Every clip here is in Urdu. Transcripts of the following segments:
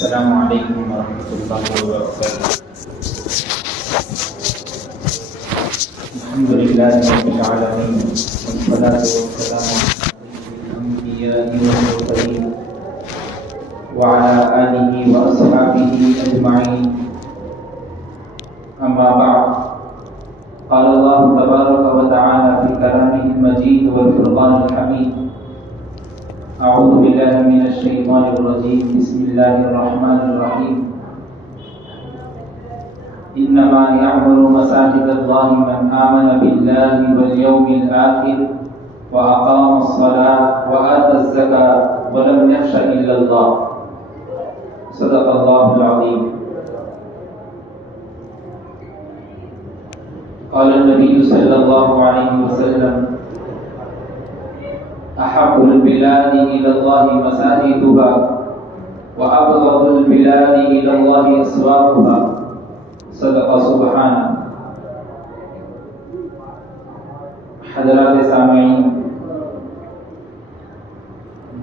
السلام علیکم ورحمۃ اللہ وبرکاتہ۔ الحمد للہ رب العالمین والصلاة والسلام على الانبیاء والمرسلین وعلى آلہ واصحابہ اجمعین، اما بعد، قال اللہ تبارک وتعالی فی کلامہ المجید والفرقان الحمید، اعوذ باللہ من الشیطان الرجیم، بسم اللہ الرحمن الرحیم، انما یعمر مساجد اللہ من آمن باللہ والیوم الآخر واقام الصلاة وآتى الزکاة ولم یخش الا اللہ، صدق اللہ العظیم۔ قال النبی صلی اللہ علیہ وسلم احب البلاد الى اللہ مساجدها وابغض البلاد الى اللہ اسواقها، صدق سبحانہ۔ حضرات سامعین،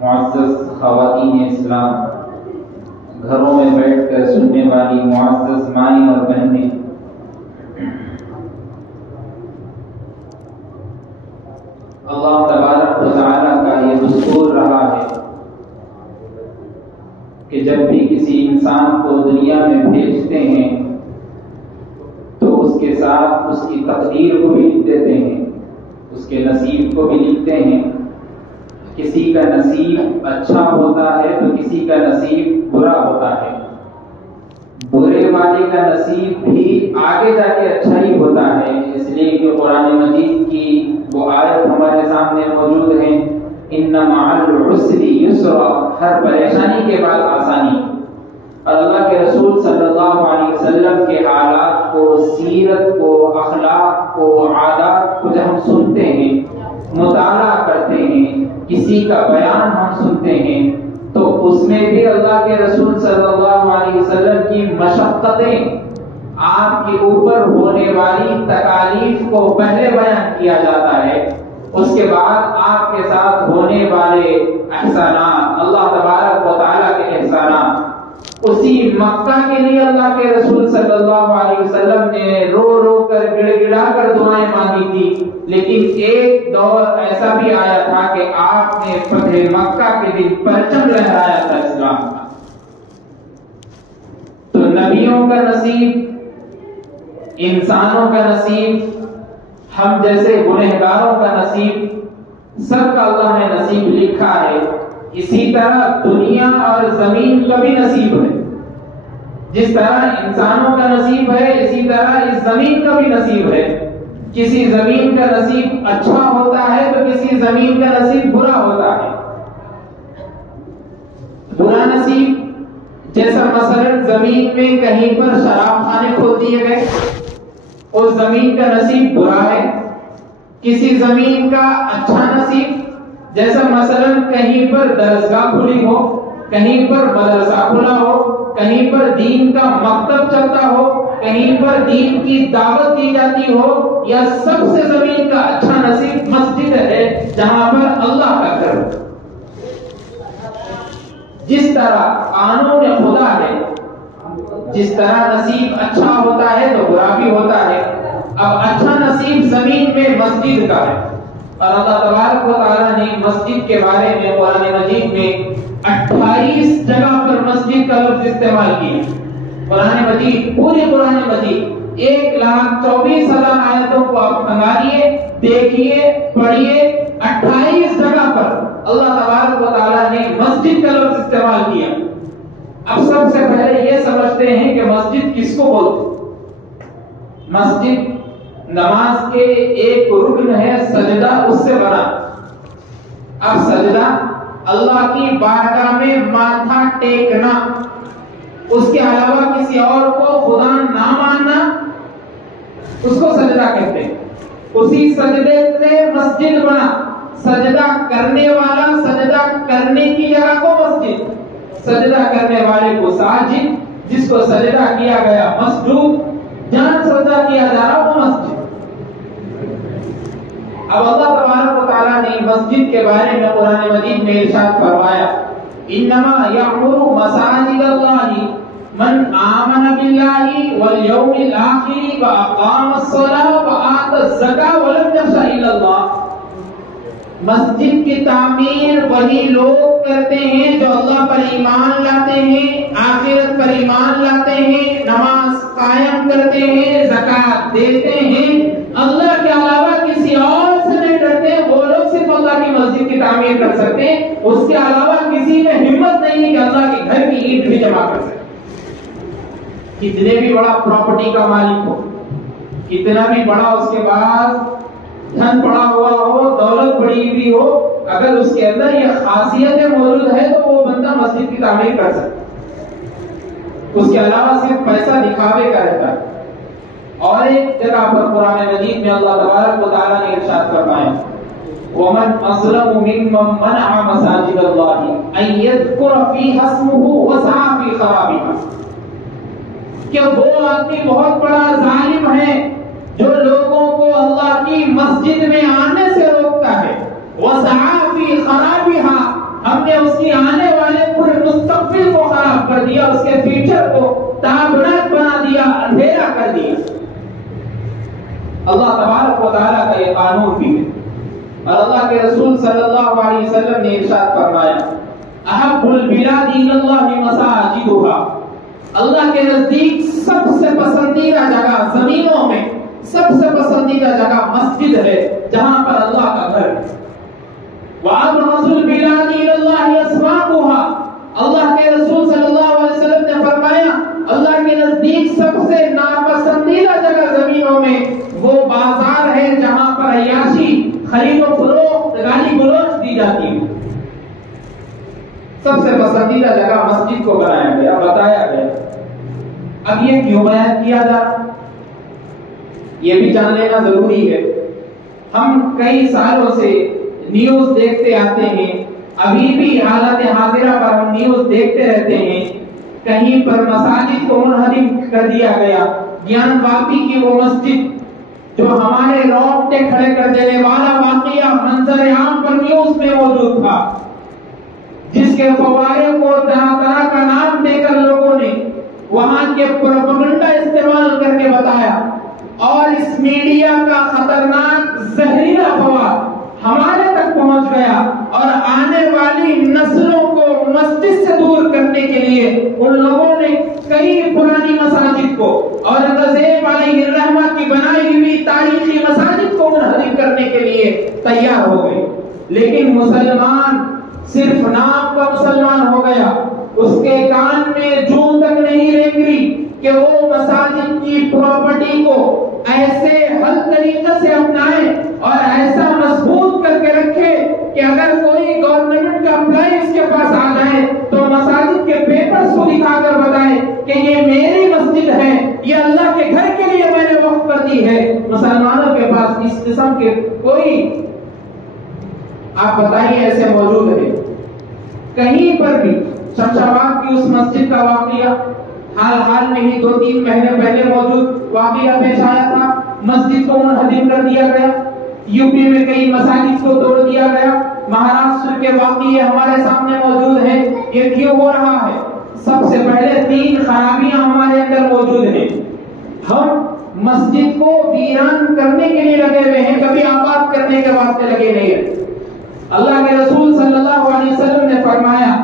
معزز خواتین اسلام، گھروں میں بیٹھ کر سننے والی معزز مائیں اور بہنیں، اللہ تبارک و تعالیٰ کا یہ دستور رہا ہے کہ جب بھی کسی انسان کو دنیا میں بھیجتے ہیں تو اس کے ساتھ اس کی تقدیر کو بھی لکھ دیتے ہیں، اس کے نصیب کو بھی لکھتے ہیں۔ کسی کا نصیب اچھا ہوتا ہے تو کسی کا نصیب برا ہوتا ہے، برے والے کا نصیب بھی آگے جا کے اچھا ہی ہوتا ہے، اس لیے کہ قرآن مجید کی وہ آیت ہمارے سامنے موجود ہے، ان مع العسر یسرا، ہر پریشانی کے بعد آسانی۔ اور اللہ کے رسول صلی اللہ علیہ وسلم کے حالات کو، سیرت کو، اخلاق کو، عادات کو جب ہم سنتے ہیں، مطالعہ کرتے ہیں، کسی کا بیان ہم سنتے ہیں، تو اس میں بھی اللہ کے رسول صلی اللہ علیہ وسلم کی مشقتیں، آپ کے اوپر ہونے والی تکالیف کو پہلے بیان کیا جاتا ہے، اس کے بعد آپ کے ساتھ ہونے والے احسانات، اللہ تبارک و تعالیٰ کے احسانات۔ اسی مکہ کے لیے اللہ کے رسول صلی اللہ علیہ وسلم نے رو رو کر، گڑ گڑا کر دعائیں مانگی تھی، لیکن ایک دور ایسا بھی آیا تھا کہ آپ نے فتح مکہ کے دن پرچم لہرایا تھا اسلام کا۔ تو نبیوں کا نصیب، انسانوں کا نصیب، ہم جیسے گنہگاروں کا نصیب، سب کا اللہ نے نصیب لکھا ہے۔ اسی طرح دنیا اور زمین کا بھی نصیب ہے، جس طرح انسانوں کا نصیب ہے اسی طرح اس زمین کا بھی نصیب ہے۔ کسی زمین کا نصیب اچھا ہوتا ہے تو کسی زمین کا نصیب برا ہوتا ہے۔ برا نصیب جیسا مثلا زمین میں کہیں پر شراب خانے کھول دیے گئے، اس زمین کا نصیب برا ہے۔ کسی زمین کا اچھا نصیب جیسا مثلا کہیں پر درسگاہ کھلی ہو، کہیں پر مدرسہ کھلا ہو، کہیں پر دین کا مکتب چلتا ہو، کہیں پر دین کی دعوت دی جاتی ہو، یا سب سے زمین کا اچھا نصیب مسجد ہے جہاں پر اللہ کا گھر ہو۔ جس طرح قانون خدا ہے، جس طرح نصیب اچھا ہوتا ہے تو برا بھی ہوتا ہے۔ اب اچھا نصیب زمین میں مسجد کا ہے، اور اللہ تبارک و تعالیٰ نے مسجد کے بارے میں قرآن مجید میں 28 جگہ پر مسجد کا لفظ استعمال کیا۔ قرآن مجید، پورے قرآن مجید 1,24,000 آیتوں کو آپ منگائیے، دیکھیے، پڑھیے، 28 جگہ پر اللہ تبارک و تعالیٰ نے مسجد کا لفظ استعمال کیا۔ اب سب سے پہلے یہ سمجھتے ہیں کہ مسجد کس کو بولتے؟ مسجد نماز کے ایک رکن ہے، سجدہ اس سے بنا۔ اب سجدہ اللہ کی بارگاہ میں ماتھا ٹیکنا، اس کے علاوہ کسی اور کو خدا نہ ماننا، اس کو سجدہ کہتے ہیں۔ اسی سجدے سے مسجد بنا۔ سجدہ کرنے والا سجدہ کرنے کی جگہ کو مسجد، سجدہ کرنے والے کو ساجد، جس کو سجدہ کیا گیا مسجود، جہاں سجدہ کیا جا رہا وہ مسجد۔ اب اللہ تبارک و تعالیٰ نے مسجد کے بارے میں قرآن مجید میں ارشاد فرمایا انما یعمر مساجد اللہ من آمن باللہ والیوم الآخر واقام الصلاۃ وآتى الزکاۃ ولم یخش الا اللہ. مسجد کی تعمیر وہی لوگ کرتے ہیں جو اللہ پر ایمان لاتے ہیں، آخرت پر ایمان لاتے ہیں، نماز قائم کرتے ہیں، زکوٰۃ دیتے ہیں، اللہ کے علاوہ کسی اور سے نہیں ڈرتے. وہ لوگ صرف اللہ کی مسجد کی تعمیر کر سکتے ہیں، اس کے علاوہ کسی میں ہمت نہیں کہ اللہ کے گھر کی اینٹ بھی جمع کر سکتے. کتنے بھی بڑا پراپرٹی کا مالک ہو، کتنا بھی بڑا اس کے پاس دھن پڑا ہوا ہو، دولت بڑی ہوئی ہو، اگر اس کے اندر یہ خاصیتیں موجود ہے تو وہ بندہ مسجد کی تعمیر کر سکتا ہے. اس کے علاوہ صرف پیسہ دکھاوے کا رہتا ہے. اور ایک جگہ پر قرآن مجید میں اللہ تبارک و تعالیٰ نے ارشاد فرمایا وَمَنْ أَظْلَمُ مِمَّنْ مَنَعَ مَسَاجِدَ اللَّهِ أَن يَذْكُرَ فِيهَا اسْمُهُ وَسَعَى فِي خَرَابِهَا. کہ وہ آدمی بہت بڑا ظالم ہے جو لوگوں کو اللہ کی مسجد میں آنے سے روکتا ہے. وَسَعَى فِي خَرَابِهَا، ہم نے اس کی آنے والے پورے مستقبل کو خراب کر دیا، اس کے فیوچر کو تابناک بنا دیا، اندھیرا کر دیا. اللہ تبارک و تعالیٰ کا یہ قانون بھی ہے. اور اللہ کے رسول صلی اللہ علیہ وسلم نے ارشاد فرمایا احب البلاد الی اللہ مساجدها، اللہ کے نزدیک سب سے پسندیدہ جگہ زمینوں میں سب سے پسندیدہ جگہ مسجد ہے جہاں پر اللہ کا گھر ہے. وَأَبْغَضُ الْبِلَادِ إِلَى اللَّهِ أَسْوَاقُهَا، اللہ کے رسول صلی اللہ علیہ وسلم نے فرمایا اللہ کے نزدیک سب سے ناپسندیدہ جگہ زمینوں میں وہ بازار ہے جہاں پر عیاشی، خرید و فروخت، گالی گلوچ دی جاتی ہے. سب سے پسندیدہ جگہ مسجد کو بنایا گیا، بتایا گیا. اب یہ کیوں بیان کیا جا رہا یہ بھی جان لینا ضروری ہے. ہم کئی سالوں سے نیوز دیکھتے آتے ہیں، ابھی بھی حالت حاضرہ پر ہم نیوز دیکھتے رہتے ہیں. کہیں پر مساجد کو منہدم کر دیا گیا. گیان واپی کی وہ مسجد جو ہمارے رونگٹے کھڑے کر دینے والا واقعہ منظر عام پر نیوز میں موجود تھا، جس کے فوارے کو طرح طرح کا نام دے کر لوگوں نے وہاں کے پروپیگنڈا استعمال کر کے بتایا، اور اس میڈیا کا خطرناک زہریلا فوار ہمارے تک پہنچ گیا اور آنے والی نسلوں کو مسجد سے دور کرنے کے لیے ان لوگوں نے کئی پرانی مساجد کو اور رضیب علیہ الرحمہ کی بنائی ہوئی تاریخی مساجد کو منہدم کرنے کے لیے تیار ہو گئے. لیکن مسلمان صرف نام کا مسلمان ہو گیا، اس کے کان میں جوں تک نہیں رینگری کہ وہ مساجد کی پراپرٹی کو ایسے ہر طریقے سے اپنائے اور ایسا مضبوط کر کے رکھے کہ اگر کوئی گورنمنٹ کا اپلائی اس کے پاس آ جائے تو مساجد کے پیپرز کو دکھا کر بتائے کہ یہ میری مسجد ہے، یہ اللہ کے گھر کے لیے میں نے وقف کر دی ہے. مسلمانوں کے پاس اس قسم کے کوئی آپ بتائیے ایسے موجود ہے کہیں پر بھی؟ شمشاباد کی اس مسجد کا واقعہ حال میں ہی 2-3 مہینے پہلے موجود واقعہ پیش آیا تھا. مسجد کو منہدم کر دیا گیا. یو پی میں کئی مساجد کو توڑ دیا گیا. مہاراشٹر کے واقعے ہمارے سامنے موجود ہیں. یہ کیوں ہو رہا ہے؟ سب سے پہلے 3 خرابیاں ہمارے اندر موجود ہیں. ہم مسجد کو ویران کرنے کے لیے لگے ہوئے ہیں، کبھی آباد کرنے کے واسطے لگے نہیں ہیں. اللہ کے رسول صلی اللہ علیہ وسلم نے فرمایا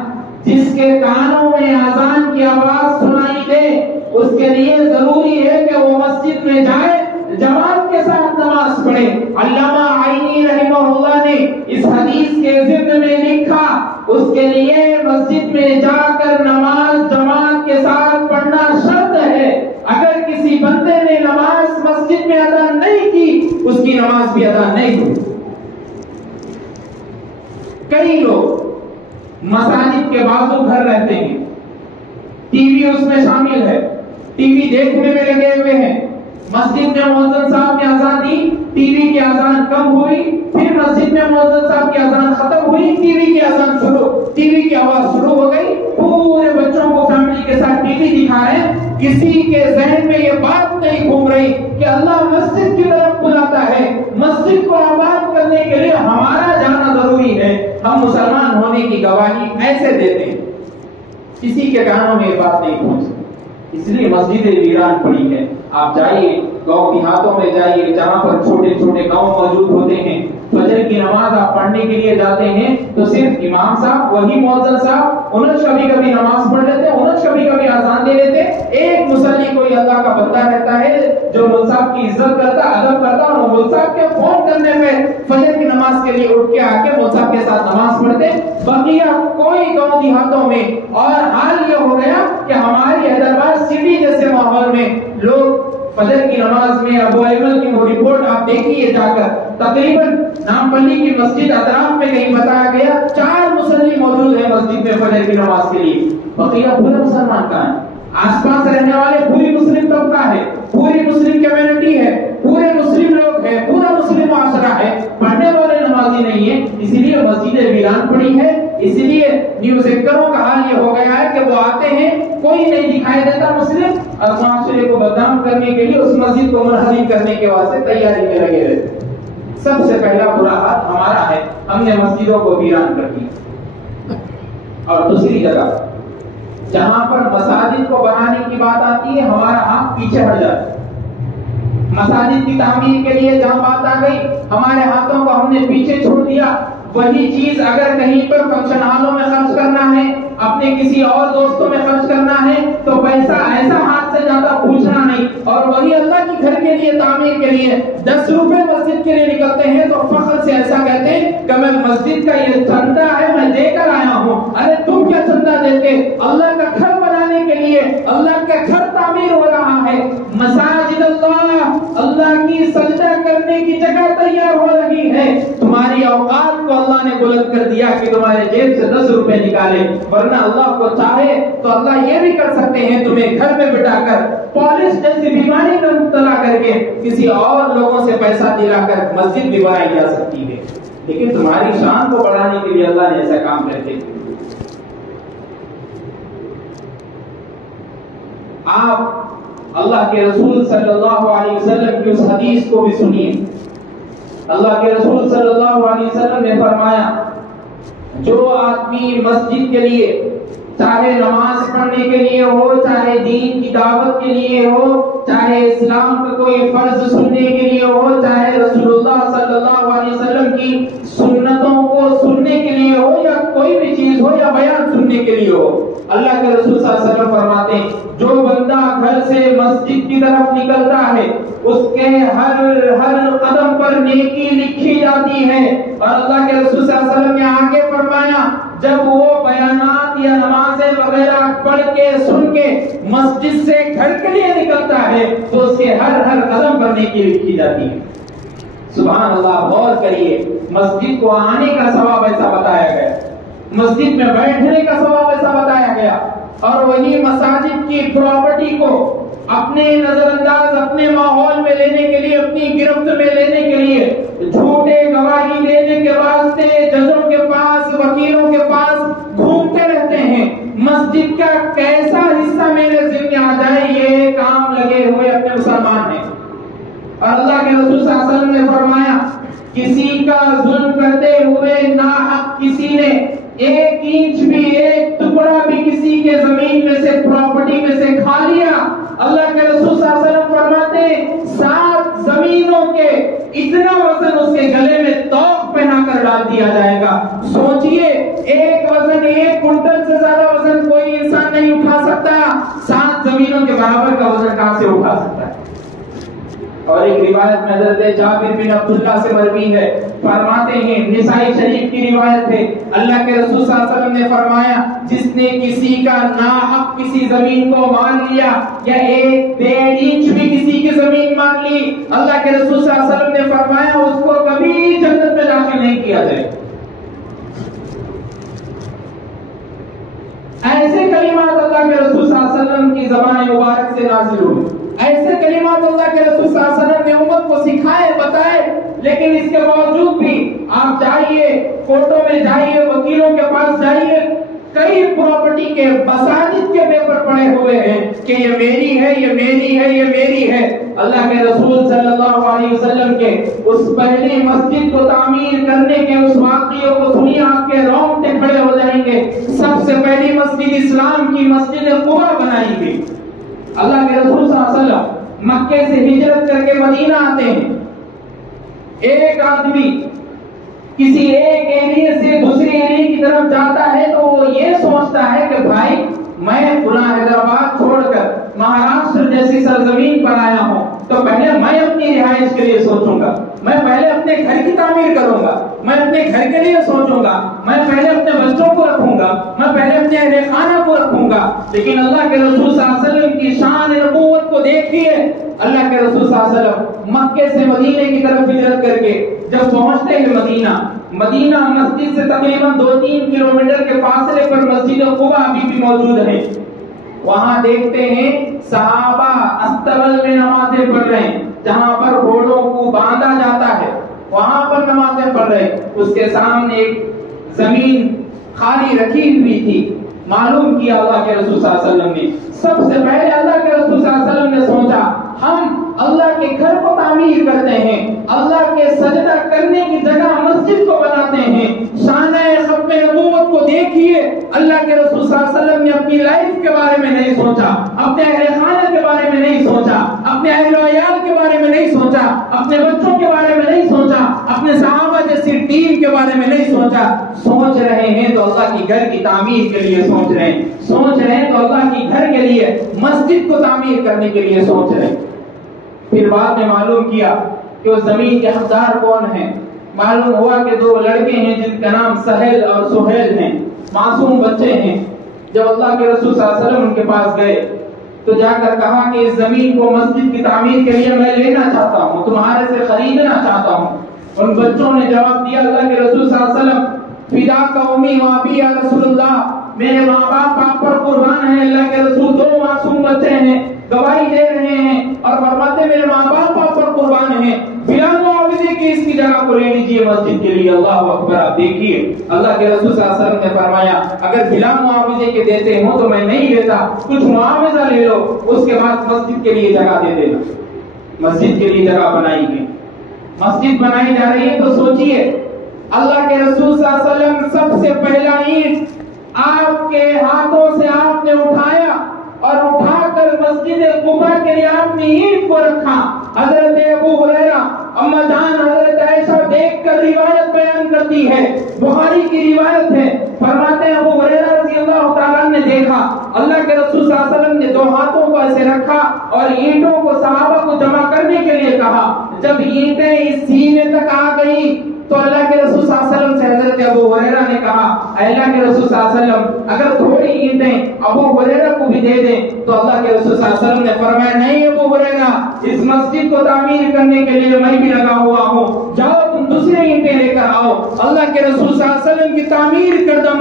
جس کے کانوں میں اذان کی آواز سنائی دے اس کے لیے ضروری ہے کہ وہ مسجد میں جائے، جماعت کے ساتھ نماز پڑھے. علامہ عینی رحمہ اللہ نے اس حدیث کے ضمن میں لکھا اس کے لیے مسجد میں جا کر نماز جماعت کے ساتھ پڑھنا شرط ہے. اگر کسی بندے نے نماز مسجد میں ادا نہیں کی اس کی نماز بھی ادا نہیں ہوئی. کئی لوگ مساجد کے بازو گھر رہتے ہیں، ٹی وی اس میں شامل ہے، ٹی وی دیکھنے میں لگے ہوئے ہیں. مسجد میں مؤذن صاحب نے اذان دی، ٹی وی کی اذان کم ہوئی، پھر مسجد میں مؤذن صاحب کی اذان ختم ہوئی، ٹی وی کی اذان شروع، ٹی وی کی آواز شروع ہو گئی. پورے بچوں کو فیملی کے ساتھ ٹی وی دکھا رہے ہیں. کسی کے ذہن میں یہ بات نہیں گھوم رہی کہ اللہ مسجد کی طرف بلاتا ہے. مسجد کو آباد کرنے کے لیے ہمارا جانا ضروری ہے. ہم مسلمان ہونے کی گواہی ایسے دیتے ہیں، کسی کے کانوں میں یہ بات نہیں پہنچتی، اس لیے مسجدیں ویران پڑی ہے۔ آپ جائیے گاؤں دیہاتوں میں جائیے، جہاں پر چھوٹے چھوٹے گاؤں موجود ہوتے ہیں، فجر کی نماز آپ پڑھنے کے لیے جاتے ہیں تو صرف امام صاحب، وہی مؤذن صاحب، انہیں کبھی کبھی نماز پڑھ لیتے، انہیں کبھی کبھی اذان دے لیتے، ایک مصلی کوئی اللہ کا بندہ رہتا ہے جو مول صاحب کی عزت کرتا، ادب کرتا، اور مول صاحب کے فون کرنے میں فجر کی نماز کے لیے اٹھ کے آ کے مول صاحب کے ساتھ نماز پڑھتے۔ بقیہ کوئی گاؤں دیہاتوں میں، اور حال یہ ہو گیا کہ ہماری حیدرآباد سٹی جیسے ماحول میں لوگ فجر کی نماز میں ابو ایمل کی وہ رپورٹ آپ دیکھیے جا کر، تقریباً نامپلی کی مسجد اطراف میں کہیں بتایا گیا 4 مصلی موجود ہیں مسجد میں فجر کی نماز کے لیے، بقیہ پورے مسلمان کہاں ہیں؟ آس پاس رہنے والے پوری مسلم طبقہ ہے، پوری مسلم کمیونٹی ہے، پورے مسلم لوگ ہیں، پورا مسلم معاشرہ ہے، پڑھنے والے نمازی نہیں ہے، اسی لیے مسجدیں ویران پڑی ہے۔ اسی لیے نیوز اینکروں کا حال یہ ہو گیا ہے کہ وہ آتے ہیں، کوئی نہیں دکھائی دیتا مسلم، اور معاشرے کو بدنام کرنے کے لیے اس مسجد کو منہدم کرنے کے واسطے تیاری میں لگے رہتے۔ سب سے پہلا برا حال ہمارا ہے، ہم نے مسجدوں کو ویران کر دیا۔ اور دوسری جگہ جہاں پر مساجد کو بنانے کی بات آتی ہے، ہمارا ہاتھ پیچھے ہٹ جاتا ہے۔ مساجد کی تعمیر کے لیے جہاں بات آ گئی، ہمارے ہاتھوں کو ہم نے پیچھے چھوڑ دیا۔ وہی چیز اگر کہیں پر فنکشن ہالوں میں خرچ کرنا ہے، اپنے کسی اور دوستوں میں خرچ کرنا ہے، تو پیسہ ایسا ہاتھ سے زیادہ پوچھنا نہیں، اور وہی اللہ کی گھر کے لیے تعمیر کے لیے 10 روپے مسجد کے لیے نکلتے ہیں تو فخر سے ایسا کہتے ہیں کہ میں مسجد کا یہ چندہ ہے، میں دے کر آیا ہوں۔ ارے تم کیا چندہ دیتے؟ اللہ کا گھر بنانے کے لیے، اللہ کا گھر تعمیر ہو رہا ہے، مساجد اللہ کی سجدہ کرنے کی جگہ تیار ہو رہی ہے، تمہاری اوقات کو اللہ نے بلند کر دیا کہ تمہارے جیب سے 10 روپے نکالے، ورنہ اللہ کو چاہے تو اللہ یہ بھی کر سکتے ہیں، تمہیں گھر میں بٹھا کر پالس جیسی بیماری میں مبتلا کر کے کسی اور لوگوں سے پیسہ دلا کر مسجد بھی بنائی جا سکتی ہے، لیکن تمہاری شان کو بڑھانے کے لیے اللہ نے ایسا کام کر کے آپ اللہ کے رسول صلی اللہ علیہ وسلم کی اس حدیث کو بھی سنیے۔ اللہ کے رسول صلی اللہ علیہ وسلم نے فرمایا، جو آدمی مسجد کے لیے، چاہے نماز پڑھنے کے لیے ہو، چاہے دین کی دعوت کے لیے ہو، چاہے اسلام کا کوئی فرض سننے کے لیے ہو، چاہے رسول اللہ صلی اللہ علیہ وسلم کی سنتوں کو سننے کے لیے ہو، یا کوئی بھی چیز ہو یا بیان سننے کے لیے ہو، اللہ کے رسول صلی اللہ علیہ وسلم فرماتے ہیں جو بندہ گھر سے مسجد کی طرف نکلتا ہے اس کے ہر قدم پر نیکی لکھی جاتی ہے۔ اور اللہ کے رسول صلی اللہ علیہ وسلم نے آگے فرمایا جب وہ بیانات یا نمازیں وغیرہ پڑھ کے سن کے مسجد سے گھر کے لیے نکلتا ہے تو اس کے ہر قدم پر نیکی لکھی جاتی ہے۔ سبحان اللہ، غور کریے، مسجد کو آنے کا ثواب ایسا بتایا گیا، مسجد میں بیٹھنے کا ثواب ایسا بتایا گیا، اور وہی مساجد کی پراپرٹی کو اپنے نظر انداز، اپنے ماحول میں لینے کے لیے، اپنی گرفت میں لینے کے لیے، جھوٹے گواہی دینے کے واسطے ججوں کے پاس، وکیلوں کے پاس گھومتے رہتے ہیں۔ مسجد کا کیسا حصہ میرے ذمہ آ جائے، یہ کام لگے ہوئے اپنے مسلمان ہیں۔ اور اللہ کے رسول صلی اللہ علیہ وسلم نے فرمایا کسی کا ظلم کرتے ہوئے ناحق کسی نے 1 انچ بھی، 1 ٹکڑا بھی کسی کے زمین میں سے، پراپرٹی میں سے کھا لیا، اللہ کے رسول صلی اللہ علیہ وسلم فرماتے ہیں 7 زمینوں کے اتنا وزن اس کے گلے میں توق پہنا کر ڈال دیا جائے گا۔ سوچئے، ایک وزن، 1 کنٹل سے زیادہ وزن کوئی انسان نہیں اٹھا سکتا، 7 زمینوں کے برابر کا وزن کہاں سے اٹھا سکتا ہے؟ اور ایک روایت میں حضرت جابر بن عبداللہ سے مروی ہے، فرماتے ہیں، نسائی شریف کی روایت ہے، اللہ کے رسول صلی اللہ علیہ وسلم نے فرمایا جس نے کسی کا ناحق کسی زمین کو مان لیا، یا 1.5 انچ بھی کسی کی زمین مان لی، اللہ کے رسول صلی اللہ علیہ وسلم نے فرمایا اس کو کبھی جنت میں داخل نہیں کیا جائے۔ ایسے کلمات اللہ کے رسول صلی اللہ علیہ وسلم کی زبان مبارک سے نازل ہوئے، ایسے کلمات اللہ کے رسول صلی اللہ علیہ وسلم نے امت کو سکھائے، بتائے، لیکن اس کے باوجود بھی آپ جائیے، کورٹوں میں جائیے، وکیلوں کے پاس جائیے، کئی پراپرٹی کے مساجد کے پیپر پڑے ہوئے ہیں کہ یہ میری ہے، یہ میری ہے، یہ میری ہے۔ اللہ کے رسول صلی اللہ علیہ وسلم کے اس پہلی مسجد کو تعمیر کرنے کے اس واقعے کو سنیے آپ کے کسی ایک ایریے سے دوسری ایریے کی طرف جاتا ہے تو وہ یہ سوچتا ہے کہ بھائی میں فلاں حیدرآباد چھوڑ کر مہاراشٹر جیسی سرزمین پر آیا ہوں تو پہلے میں اپنی رہائش کے لیے سوچوں گا، میں پہلے اپنے گھر کی تعمیر کروں گا، میں اپنے گھر کے لیے سوچوں گا، میں پہلے اپنے بچوں کو رکھوں گا، میں پہلے اپنے اہل خانہ کو رکھوں گا۔ لیکن اللہ کے رسول صلی اللہ علیہ وسلم کی شان نبوت کو دیکھیے، اللہ کے رسول صلی اللہ علیہ وسلم مکے سے مدینے کی طرف ہجرت کر کے جب پہنچتے ہیں مدینہ مسجد سے تقریباً 2-3 کلومیٹر کے فاصلے پر مسجد قباء ابھی بھی موجود ہے۔ وہاں دیکھتے ہیں صحابہ استقبال میں نمازیں پڑھ رہے ہیں، جہاں پر گھوڑوں کو باندھا جاتا ہے وہاں پر نمازیں پڑھ رہے ہیں۔ اس کے سامنے ایک زمین خالی رکھی ہوئی تھی۔ معلوم کیا اللہ کے رسول صلی اللہ علیہ وسلم نے، سب سے پہلے اللہ کے رسول صلی اللہ علیہ وسلم نے سوچا ہم اللہ کے گھر کو تعمیر کرتے ہیں، اللہ کے سجدہ کرنے کی جگہ مسجد کو بناتے ہیں۔ شان ختم نبوت کو دیکھیے، اللہ کے رسول صلی اللہ علیہ وسلم نے اپنی لائف کے بارے میں نہیں سوچا، اپنے اہل خانہ کے بارے میں نہیں سوچا، اپنے اہل و عیال کے بارے میں نہیں سوچا، اپنے بچوں کے بارے میں نہیں سوچا، اپنے صحابہ جیسی ٹیم کے بارے میں نہیں سوچا۔ سوچ رہے ہیں تو اللہ کی گھر کی تعمیر کے لیے سوچ رہے ہیں تو اللہ کی گھر کے لیے مسجد کو تعمیر کرنے کے لیے سوچ رہے ہیں۔ پھر بعد میں معلوم کیا کہ وہ زمین کے حقدار کون ہیں۔ معلوم ہوا کہ 2 لڑکے ہیں جن کا نام سہیل اور سہیل ہیں، معصوم بچے ہیں۔ جب اللہ کے رسول صلی اللہ علیہ وسلم ان کے پاس گئے تو جا کر کہا کہ اس زمین کو مسجد کی تعمیر کے لیے میں لینا چاہتا ہوں، تمہارے سے خریدنا چاہتا ہوں۔ ان بچوں نے جواب دیا اللہ کے رسول صلی اللہ علیہ وسلم فداک امی و ابی یا رسول اللہ، میرے ماں باپ آپ پر قربان ہیں۔ اللہ کے رسول 2 معصوم بچے ہیں، گواہی دے رہے ہیں اور فرماتے میرے ماں باپ آپ پر قربان ہیں، بلا معاوضے کی اس کی جگہ کو لے لیجیے مسجد کے لیے۔ اللہ اکبر! آپ دیکھیے اللہ کے رسول صلی اللہ علیہ وسلم نے فرمایا اگر بلا معاوضے کے دیتے ہو تو میں نہیں لیتا، کچھ معاوضہ لے لو، اس کے بعد مسجد کے لیے جگہ دے دینا۔ مسجد کے لیے جگہ بنائی گئی، مسجد بنائی جا رہی ہے تو سوچئے اللہ کے رسول صلی اللہ علیہ وسلم سب سے پہلا اینٹ آپ کے ہاتھوں سے آپ نے اٹھایا اور اٹھا کر مسجد قباء کے لیے آپ نے اینٹ کو رکھا۔ حضرت ابو ہریرہ اما جان حضرت عائشہ دیکھ کر روایت بیان کرتی ہے، بخاری کی روایت ہے، فرماتے ہیں ابو ہریرہ رضی اللہ تعالیٰ نے دیکھا اللہ کے رسول صلی اللہ علیہ وسلم نے 2 ہاتھوں کو ایسے رکھا اور اینٹوں کو صحابہ کو جمع کرنے کے لیے کہا۔ جب اینٹیں اس سینے تک آ گئی تو اللہ کے رسول صلی اللہ علیہ وسلم سے حضرت ابو ہریرہ نے کہا اے اللہ کے رسول صلی اللہ علیہ وسلم اگر تھوڑی اینٹیں ابو ہریرہ کو بھی دے دیں تو اللہ کے رسول صلی اللہ علیہ وسلم نے فرمایا نہیں ابو ہریرہ، اس مسجد کو تعمیر کرنے کے لیے میں بھی لگا ہوا ہوں، جاؤ تم دوسری اینٹیں لے کر آؤ۔ اللہ کے رسول صلی اللہ علیہ وسلم کی تعمیر کردہ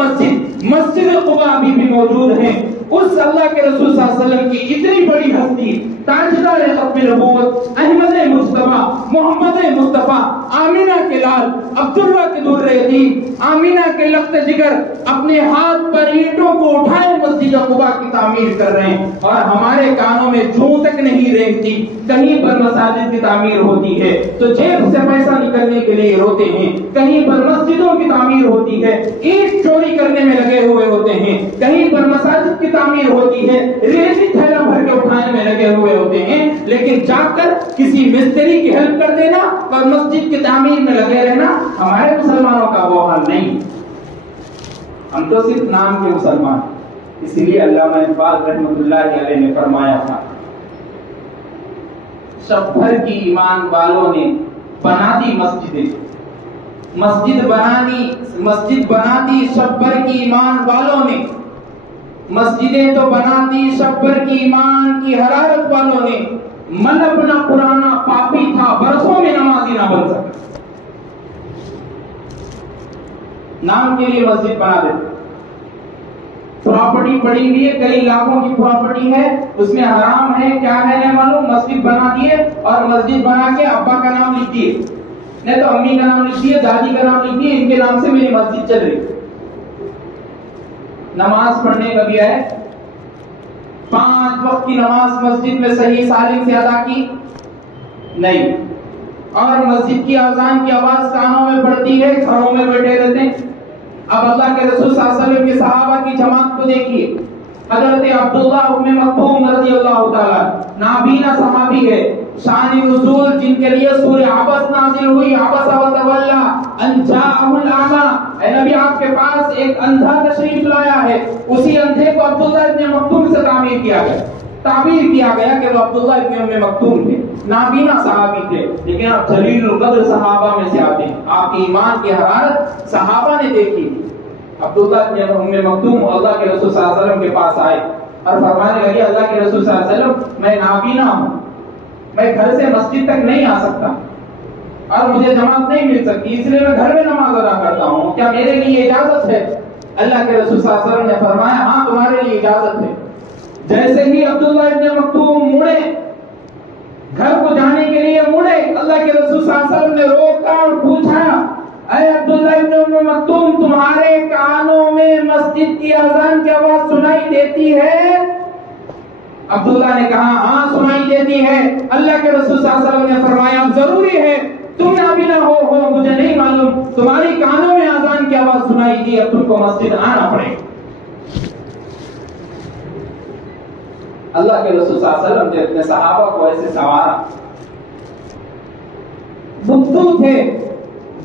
مسجد قباء ابھی بھی موجود ہے۔ اس اللہ کے رسول صلی اللہ علیہ وسلم کی اتنی بڑی ہستی، تاجدار ختم نبوت، احمد مصطفیٰ، محمد مصطفیٰ، آمینہ کے لال، عبداللہ کے درِ آمینہ کے لخت جگر اپنے ہاتھ پر اینٹوں کو اٹھائے مسجد قباء کی تعمیر کر رہے ہیں، اور ہمارے کانوں میں جوں تک نہیں رہتی۔ کہیں پر مساجد کی تعمیر ہوتی ہے تو جیب سے پیسہ نکلنے کے لیے روتے ہیں، کہیں پر مسجدوں کی تعمیر ہوتی ہے اینٹ چوری کرنے میں لگے ہوئے ہوتے ہیں، کہیں پر مساجد کی تعمیر ہوتی ہے ریتی تھیلا بھر کے اٹھانے میں لگے ہوئے ہوتے ہیں، لیکن جا کر کسی مستری کی ہیلپ کر دینا اور مسجد کی تعمیر میں لگے رہنا ہمارے مسلمانوں کا وہ حال نہیں۔ ہم تو صرف نام کے مسلمان، اسی لیے علامہ اقبال رحمۃ اللہ علیہ نے فرمایا تھا شب بھر کی ایمان والوں نے بنا دی مسجدیں، مسجد بنا دی شب بھر کی ایمان والوں نے، مسجدیں تو بنا دی شب بھر کی ایمان کی حرارت والوں نے، من اپنا پرانا پاپی تھا برسوں میں نمازی نہ بن سکا۔ نام کے لیے مسجد بنا دیتے، پراپرٹی پڑی ہوئی ہے، کئی لاکھوں کی پراپرٹی ہے، اس میں حرام ہے کیا ہے نہیں معلوم، مسجد بنا دیے اور مسجد بنا کے ابا کا نام لکھ دیے، نہیں تو امی کا نام لکھ دیے، دادی کا نام لکھ دیے، ان کے نام سے میری مسجد چل رہی۔ نماز پڑھنے کا بھی ہے، 5 وقت کی نماز مسجد میں صحیح سالم سے ادا کی نہیں، اور مسجد کی اذان کی آواز کانوں میں پڑتی ہے، گھروں میں بیٹھے رہتے ہیں۔ اب اللہ کے رسول صلی اللہ علیہ وسلم کے صحابہ کی جماعت کو دیکھیے، حضرت عبداللہ ابن مکتوم رضی اللہ تعالیٰ نابینا صحابی ہے، شان نزول جن کے لیے سورہ عبس نازل ہوئی، عبس و تولی ان جاءہ اے نبی آپ کے پاس ایک اندھا تشریف لایا ہے. اسی اندھے کو عبداللہ ابن مکتوم سے تعبیر کیا گیا کہ وہ عبداللہ ابن ام مکتوم تھے, نابینا صحابی تھے, لیکن آپ جلیل القدر صحابہ میں سے آتے ہیں. آپ کی ایمان کی حرارت صحابہ نے دیکھی تھی. عبداللہ ابن ام مکتوم اللہ کے رسول صلی اللہ علیہ وسلم کے پاس آئے اور فرمانے لگے اللہ کے رسول صلی اللہ علیہ وسلم میں نابینا ہوں, میں گھر سے مسجد تک نہیں آ سکتا اور مجھے جماعت نہیں مل سکتی, اس لیے میں گھر میں نماز ادا کرتا ہوں, کیا میرے لیے اجازت ہے؟ اللہ کے رسول صلی اللہ علیہ وسلم نے فرمایا ہاں تمہارے لیے اجازت ہے. جیسے ہی عبداللہ ابن مکتوم مڑے, گھر کو جانے کے لیے مڑے, اللہ کے رسول صلی اللہ علیہ وسلم نے روکا اور پوچھا اے عبداللہ ابن ام مکتوم تمہارے کانوں میں مسجد کی اذان کی آواز سنائی دیتی ہے؟ عبداللہ نے کہا ہاں سنائی دیتی ہے. اللہ کے رسول صلی اللہ علیہ وسلم نے فرمایا اب ضروری ہے تم نابینا ہو مجھے نہیں معلوم, تمہاری کانوں میں اذان کی آواز سنائی دی, اب تم کو مسجد آنا پڑے. اللہ کے رسول صلی اللہ علیہ وسلم نے اپنے صحابہ کو ایسے سنوارا. بدھو تھے,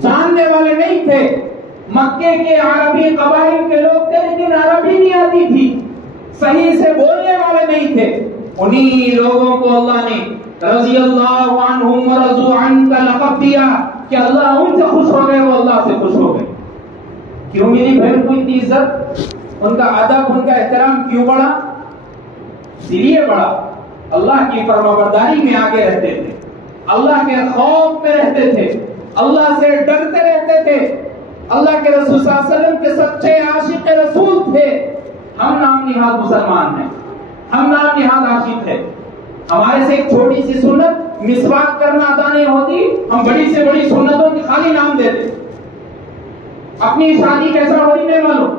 جاننے والے نہیں تھے, مکے کے عربی قبائل کے لوگ تھے لیکن عربی نہیں آتی تھی, صحیح سے بولنے والے نہیں تھے. انہی لوگوں کو اللہ نے رضی اللہ عنہم ورضوا عنہ کا لقب دیا کہ اللہ ان سے خوش ہو گئے, وہ اللہ سے خوش ہو گئے. کیوں ملی بہن کو اتنی عزت؟ ان کا ادب, ان کا احترام کیوں بڑھا؟ اس لیے بڑھا اللہ کی فرمانبرداری میں آگے رہتے تھے, اللہ کے خوف میں رہتے تھے, اللہ سے ڈرتے رہتے تھے, اللہ کے رسول صلی اللہ علیہ وسلم کے سچے عاشق رسول تھے. ہم نام نہاد مسلمان ہیں, ہم نام نہاد عاشق ہیں. ہمارے سے ایک چھوٹی سی سنت مسواک کرنا عطا نہیں ہوتی, ہم بڑی سے بڑی سنتوں کی خالی نام دیتے. اپنی شادی کیسا ہو رہی نہیں معلوم,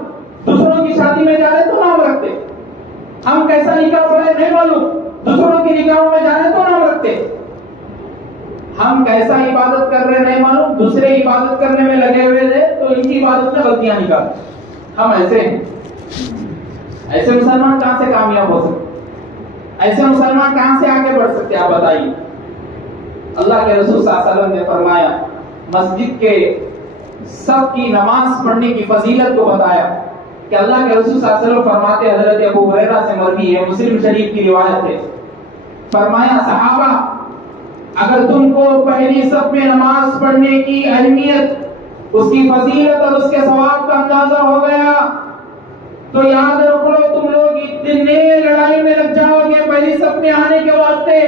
دوسروں کی شادی میں جا رہے تو نام رکھتے. ہم کیسا نکاح پڑھے نہیں معلوم, دوسروں کی نکاحوں میں جا رہے تو نام رکھتے. ہم کیسا عبادت کر رہے نہیں معلوم, دوسرے عبادت کرنے میں لگے ہوئے تھے تو ان کی عبادت میں غلطیاں نکالتے. ہم ایسے ہیں. ایسے مسلمان کہاں سے کامیاب ہو سکتے؟ ایسے مسلمان کہاں سے آگے بڑھ سکتے؟ آپ بتائیے. اللہ کے رسول صلی اللہ علیہ وسلم نے فرمایا, مسجد کے صف کی نماز پڑھنے کی فضیلت کو بتایا کہ اللہ کے رسول صلی اللہ علیہ وسلم فرماتے, حضرت ابو ہریرہ سے مروی ہے, مسلم شریف کی روایت ہے, فرمایا صحابہ اگر تم کو پہلی صف میں نماز پڑھنے کی اہمیت, اس کی فضیلت اور اس کے ثواب کا اندازہ ہو گیا تو یاد رکھ لو تم لوگ اتنے لڑائی میں لگ جاؤ گے پہلی صف میں آنے کے واسطے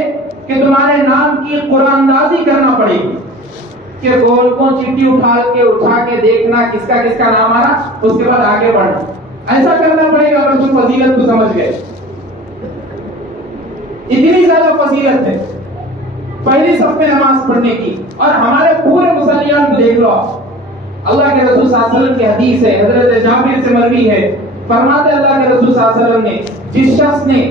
کہ تمہارے نام کی قرآن اندازی کرنا پڑے گی کہ گول کو چٹھی اٹھا کے دیکھنا کس کا نام آ رہا, اس کے بعد آگے بڑھنا. ایسا کرنا پڑے گا اگر تم فضیلت کو سمجھ گئے. اتنی زیادہ فضیلت ہے پہلی صف میں نماز پڑھنے کی. اور ہمارے پورے مسلمان کو دیکھ لو, اللہ کے رسول صلی اللہ علیہ وسلم کی حدیث ہے, حضرت جابر سے مروی ہے, فرماتے اللہ کے رسول صلی اللہ علیہ وسلم نے جس شخص نے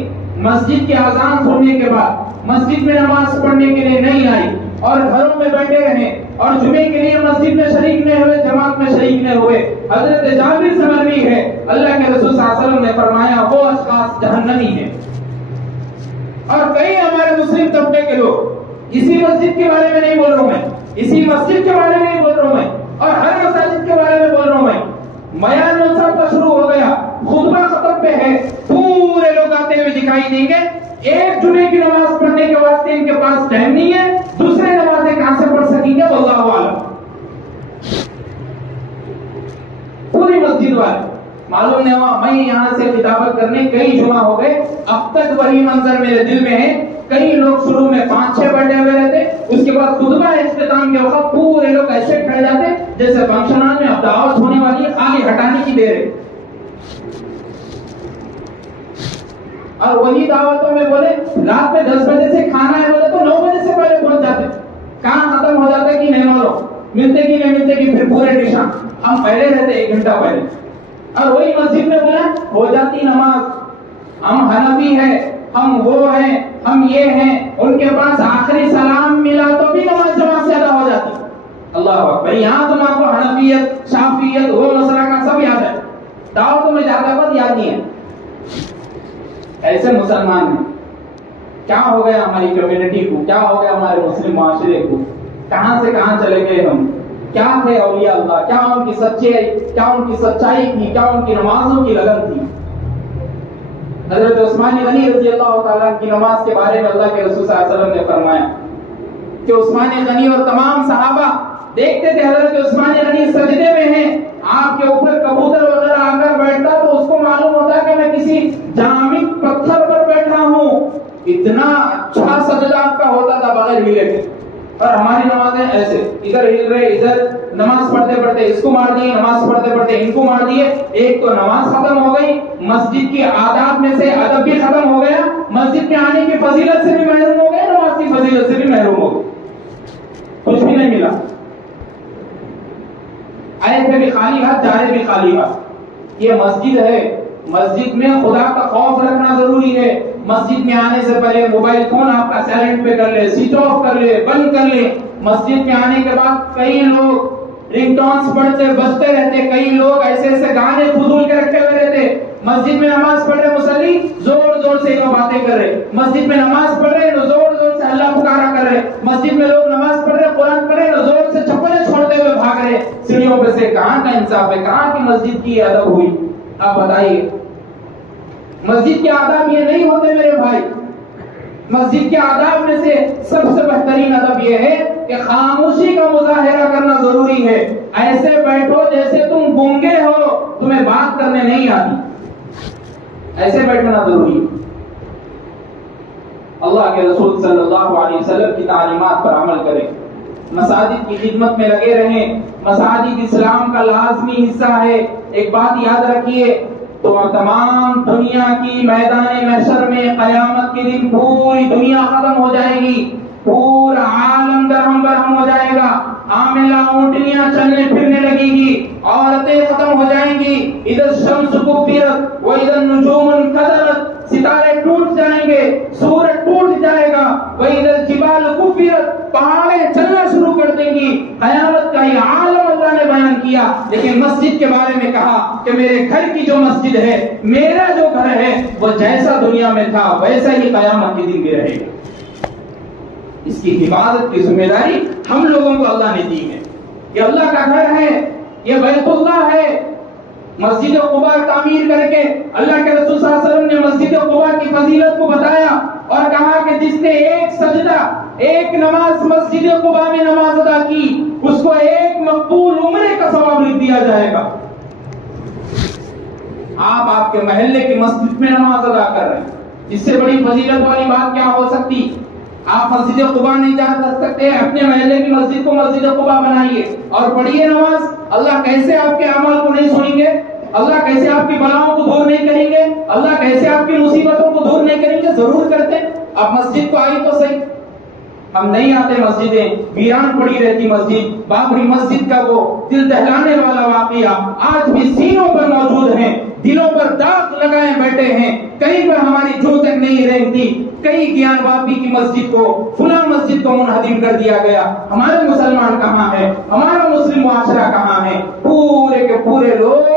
مسجد کی اذان سننے کے بعد مسجد میں نماز پڑھنے کے لیے نہیں آئی اور گھروں میں بیٹھے رہے اور جمعے کے لیے مسجد میں شریک نہیں ہوئے, جماعت میں شریک نہیں ہوئے, حضرت جابر سے مروی ہے اللہ کے رسول صلی اللہ علیہ وسلم نے فرمایا وہ اشخاص جہنمی ہیں. اور کئی ہمارے مسلم طبقے کے لوگ اسی مسجد کے بارے میں نہیں بول رہا ہوں میں, اسی مسجد کے بارے میں نہیں بول رہا ہوں میں, اور ہر مساجد کے بارے میں بول رہا ہوں میں. بیان منصب کا شروع ہو گیا, خطبہ ختم پہ ہے, پورے لوگ آتے ہوئے دکھائی دیں گے. ایک جمعے کی نماز پڑھنے کے واسطے ان کے پاس ٹائم نہیں ہے, دوسرے نمازیں کہاں سے پڑھ سکیں گے واللہ اعلم. پوری مسجد والے معلوم نہیں ہوا. میں یہاں سے خطابت کرنے کئی جمعہ ہو گئے, اب تک وہی منظر میرے دل میں ہے. کئی لوگ شروع میں 5-6 بیٹھے ہوئے رہتے, اس کے بعد خطبہ اختتام کے وقت پورے لوگ ایسے کھڑے جاتے جیسے فنکشن ہال میں اب دعوت ہونے والی ہے, خالی ہٹانے کی دیر ہے. اور وہی دعوتوں میں بولے رات میں 10 بجے سے کھانا ہے بولے تو 9 بجے سے پہلے پہنچ جاتے. کام ختم ہو جاتا ہے کہ نہیں معلوم, ملتے کہ نہیں ملتے کہ پھر پورے نشان ہم پہلے رہتے 1 گھنٹہ پہلے. اور وہی مسجد میں بولا ہو جاتی نماز, ہم حنفی ہیں, ہم وہ ہیں, ہم یہ ہیں, ان کے پاس آخری سلام ملا تو بھی نماز جماعت سے ادا ہو جاتی. اللہ اکبر. یہاں تم آپ کو حنفیت شافعیت وہ مسئلہ کا سب یاد ہے, دعوتوں میں جاتا وقت یاد نہیں ہے. ایسے مسلمان ہیں. کیا ہو گیا ہماری کمیونٹی کو, کیا ہو گیا ہمارے مسلم معاشرے کو, کہاں سے کہاں چلے گئے ہم. کیا تھے اولیاء اللہ، کیا ان کی سچائی تھی، کیا ان کی نمازوں کی لگن تھی. حضرت عثمان غنی رضی اللہ تعالیٰ کی نماز کے بارے میں اللہ کے رسول صلی اللہ علیہ وسلم نے فرمایا کہ عثمان غنی اور تمام صحابہ دیکھتے تھے حضرت عثمان غنی سجدے میں ہیں، آپ کے اوپر کبوتر وغیرہ آ کر بیٹھتا تو اس کو معلوم ہوتا کہ میں کسی جامد پتھر پر بیٹھا ہوں. اتنا اچھا سجدہ آپ کا ہوتا تھا بغیر ہلے کے. اور ہماری نمازیں ایسے ادھر ہل رہے، ادھر نماز پڑھتے پڑھتے اس کو مار دیے، نماز پڑھتے پڑھتے ان کو مار دیے. ایک تو نماز ختم ہو گئی، مسجد کے آداب میں سے ادب بھی ختم ہو گیا، مسجد میں آنے کی فضیلت سے بھی محروم ہو گئے، نماز کی فضیلت سے بھی محروم ہو گئے، کچھ بھی نہیں ملا. آئے تھے بھی خالی ہاتھ، جا رہے بھی خالی ہاتھ. یہ مسجد ہے، مسجد میں خدا کا خوف رکھنا ضروری ہے. مسجد میں آنے سے پہلے موبائل فون آپ کا سائلنٹ پہ کر لے، سوئچ آف کر لے، بند کر لے. مسجد میں آنے کے بعد کئی لوگ رنگ ٹونز پڑھتے بجتے رہتے، کئی لوگ ایسے ایسے گانے فضول کے رکھے ہوئے رہتے. مسجد میں نماز پڑھ رہے مصلی زور زور سے باتیں کر رہے، مسجد میں نماز پڑھ رہے زور زور سے اللہ پکارا کر رہے، مسجد میں لوگ نماز پڑھ رہے قرآن پڑھ رہے زور سے چپلیں چھوڑتے ہوئے بھاگ رہے سیڑھیوں پہ سے. کہاں کا انصاف ہے، کہاں کی مسجد کی ادب ہوئی؟ آپ بتائیے. مسجد کے آداب یہ نہیں ہوتے میرے بھائی. مسجد کے آداب میں سے سب سے بہترین ادب یہ ہے کہ خاموشی کا مظاہرہ کرنا ضروری ہے. ایسے بیٹھو جیسے تم گونگے ہو، تمہیں بات کرنے نہیں آتی، ایسے بیٹھنا ضروری ہے. اللہ کے رسول صلی اللہ علیہ وسلم کی تعلیمات پر عمل کریں، مساجد کی خدمت میں لگے رہیں. مساجد اسلام کا لازمی حصہ ہے. ایک بات یاد رکھیے، تو تمام دنیا کی میدان محشر میں قیامت کے دن پوری دنیا ختم ہو جائے گی، پورا عالم درہم برہم ہو جائے گا، عاملہ اونٹنیاں چلنے پھرنے لگے گی، عورتیں ختم ہو جائیں گی. اذا الشمس كورت واذا النجوم انكدرت، ستارے ٹوٹ جائیں گے، سورج ٹوٹ جائے گا. واذا الجبال كفرت، پہاڑیں چلنا شروع کر دیں گی. قیامت کا یہ عالم اللہ نے بیان کیا، لیکن مسجد کے بارے میں کہا کہ میرے گھر کی جو مسجد ہے، میرا جو گھر ہے، وہ جیسا دنیا میں تھا ویسا ہی قیامت کے دن بھی رہے گا. اس کی حفاظت کی ذمہ داری ہم لوگوں کو اللہ نے دی ہے. یہ اللہ کا گھر ہے، یہ بیت اللہ ہے. مسجد قباء تعمیر کر کے اللہ کے رسول صلی اللہ علیہ وسلم نے مسجد قباء کی فضیلت کو بتایا اور کہا کہ جس نے ایک سجدہ، ایک نماز مسجد قباء میں نماز ادا کی، اس کو ایک مقبول عمرے کا ثواب لکھ دیا جائے گا. آپ کے محلے کی مسجد میں نماز ادا کر رہے ہیں، اس سے بڑی فضیلت والی بات کیا ہو سکتی؟ آپ مسجد قباء نہیں جا سکتے، اپنے محلے کی مسجد کو مسجد قباء بنائیے اور پڑھیے نماز. اللہ کیسے آپ کے اعمال کو نہیں سنیں گے؟ اللہ کیسے آپ کی بلاؤں کو دور نہیں کریں گے؟ اللہ کیسے آپ کی مصیبتوں کو دور نہیں کریں گے؟ ضرور کرتے. آپ مسجد کو آئی تو صحیح. ہم نہیں آتے مسجدیں، ویران پڑی رہتی مسجد. بابری مسجد کا وہ دل دہلانے والا واقعہ آج بھی سینوں پر موجود ہیں، دلوں پر داغ لگائے بیٹھے ہیں. کہیں پر ہماری جو تک نہیں رہتی، کئی گیان واپی کی مسجد کو، فلاں مسجد کو منہدم کر دیا گیا. ہمارے مسلمان کہاں ہیں؟ ہمارا مسلم معاشرہ کہاں ہے؟ پورے کے پورے لوگ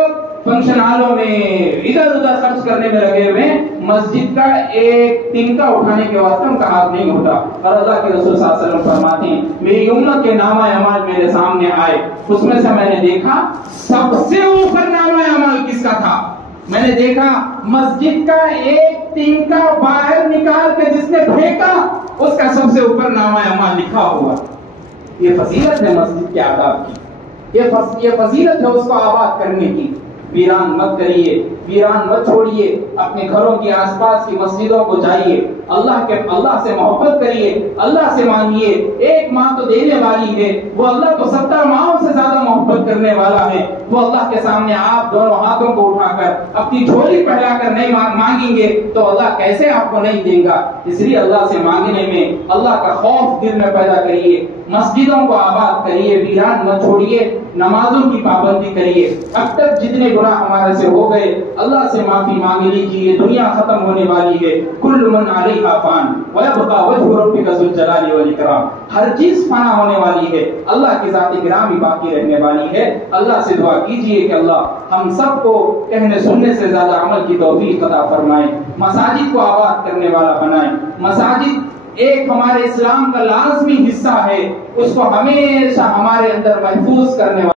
فنکشن ہالوں میں ادھر ادھر خرچ کرنے میں لگے ہوئے. مسجد کا ایک تنکا اٹھانے کے واسطے ان کا ہاتھ نہیں ہوتا. اور اللہ کے رسول صلی اللہ علیہ وسلم فرماتے ہیں میری امت کے نامہ اعمال میرے سامنے آئے، اس میں سے میں نے دیکھا سب سے اوپر نامہ اعمال کس کا تھا؟ میں نے دیکھا مسجد کا ایک تنکا باہر نکال کے جس نے پھینکا، اس کا سب سے اوپر نامہ اعمال لکھا ہوا. یہ فضیلت ہے مسجد کے آداب کی، یہ فضیلت ہے اس کو آباد کرنے کی. ویران مت کریے، ویران مت چھوڑیے. اپنے گھروں کے آس پاس کی مسجدوں کو جائیے، اللہ سے محبت کریے، اللہ سے مانگیے. ایک ماں تو دینے والی ہے، وہ اللہ تو 70 ماؤں سے زیادہ محبت کرنے والا ہے. وہ اللہ کے سامنے آپ دونوں ہاتھوں کو اٹھا کر اپنی جھولی پھیلا کر نہیں مانگیں گے تو اللہ کیسے آپ کو نہیں دے گا؟ اس لیے اللہ سے مانگنے میں اللہ کا خوف دل میں پیدا کریے. مسجدوں کو آباد کریے، ویران مت چھوڑیے، نمازوں کی پابندی کریے. اب تک جتنے گناہ ہمارے سے ہو گئے اللہ سے معافی مانگ لیجیے. دنیا ختم ہونے والی ہے، کل من علیہا فان ویبقى وجہ ربک ذو الجلال والاکرام. ہر چیز فنا ہونے والی ہے، اللہ کی ذات گرامی باقی رہنے والی ہے. اللہ سے دعا کیجیے کہ اللہ ہم سب کو کہنے سننے سے زیادہ عمل کی توفیق عطا فرمائے، مساجد کو آباد کرنے والا بنائے. مساجد ایک ہمارے اسلام کا لازمی حصہ ہے، اس کو ہمیشہ ہمارے اندر محفوظ کرنے والا